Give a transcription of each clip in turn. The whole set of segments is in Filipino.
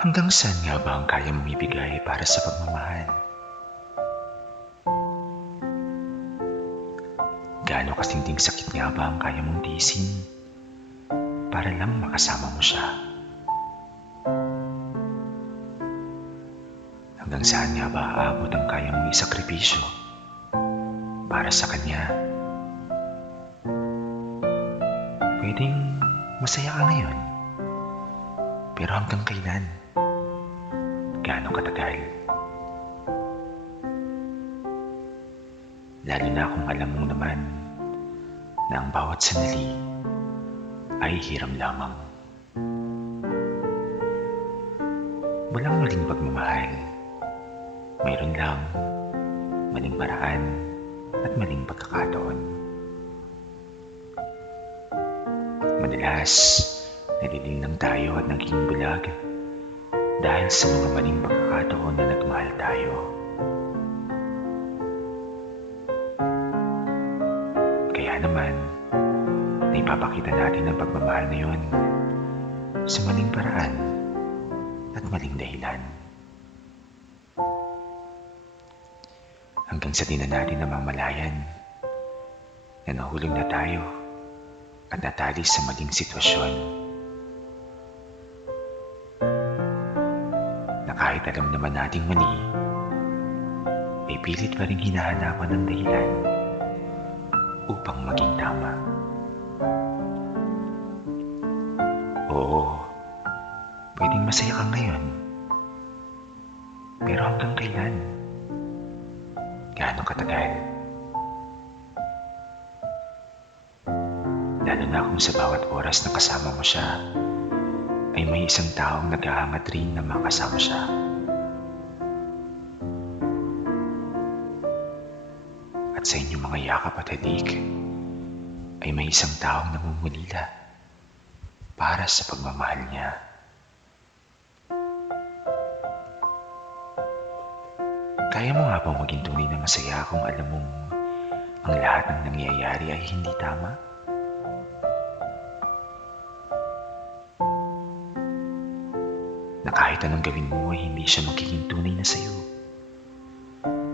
Hanggang saan nga ba ang kaya mong ibigay para sa pagmamahal? Gaano kasinding sakit nga ba ang kaya mong tiisin para lang makasama mo siya? Hanggang saan nga ba aabot ang kaya mong isakripisyo para sa kanya? Pwedeng masaya ka ngayon, pero hanggang kailan? Gaano katagal? Lalo na kung alam mo naman na ang bawat sandali ay hiram lamang. Walang maling pagmamahal. Mayroon lang maling paraan at maling pagkakataon. Madalas, naliling lang tayo at naging bulag dahil sa mga maling pagkakataon na nagmahal tayo. Kaya naman, naipapakita natin ang pagmamahal na yun sa maling paraan at maling dahilan. Hanggang sa di na natin namamalayan na nahulog na tayo at natali sa maling sitwasyon. Na kahit alam naman nating mali, ay pilit pa rin hinahanapan ng dahilan upang maging tama. Oo, pwedeng masaya ka ngayon, pero hanggang kailan? Gaano katagal? Lalo na kung sa bawat oras na kasama mo siya, ay may isang taong naghahangat rin na makasama siya. At sa inyong mga yakap at halik, ay may isang taong namumulila para sa pagmamahal niya. Kaya mo nga bang maging tunay na masaya kung alam mong ang lahat ng nangyayari ay hindi tama? Na kahit anong gawin mo ay hindi siya magiging tunay na sa'yo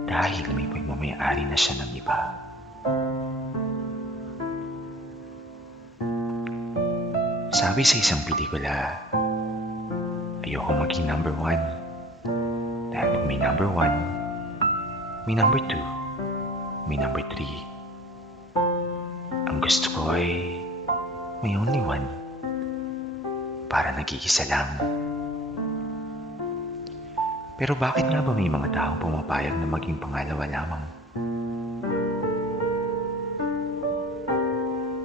dahil may pagmamayari na siya ng iba. Sabi sa isang pelikula, ayoko maging number 1 dahil pag may number 1, may number 2, may number 3. Ang gusto ko ay may only 1 para nag-iisa lang. Pero bakit nga ba may mga taong pumapayag na maging pangalawa lamang?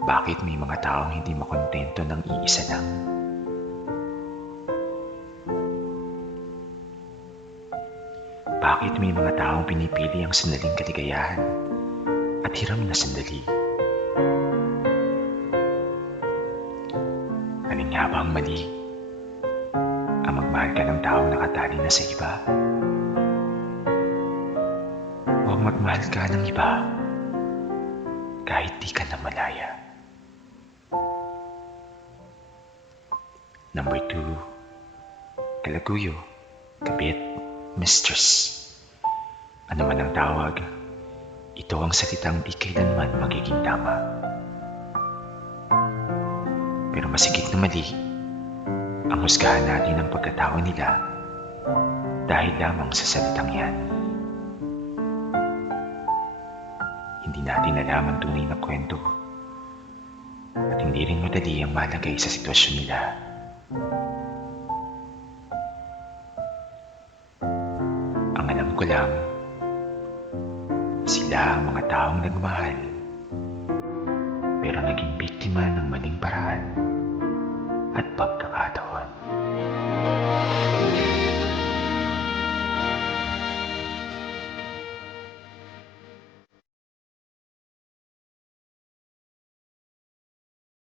Bakit may mga taong hindi makontento ng iisa lang? Bakit may mga taong pinipili ang sandaling kaligayahan at hiram na sandali? Alin nga ba ang mali? Ang magmahal ka ng taong nakatali na sa iba? O ang magmahal ka ng iba kahit di ka na malaya? Number 2, kalaguyo, kabit, mistress. Ano man ang tawag, ito ang salitang di kailanman magiging tama. Pero masigit na mali ang husgahan natin ang pagkatao nila dahil lamang sa salitang yan. Hindi natin alam ang tunay na kwento at hindi rin madali ang malagay sa sitwasyon nila. Ang alam ko lang, sila ang mga taong nagmahal pero naging biktima ng maling paraan at pagkakataon.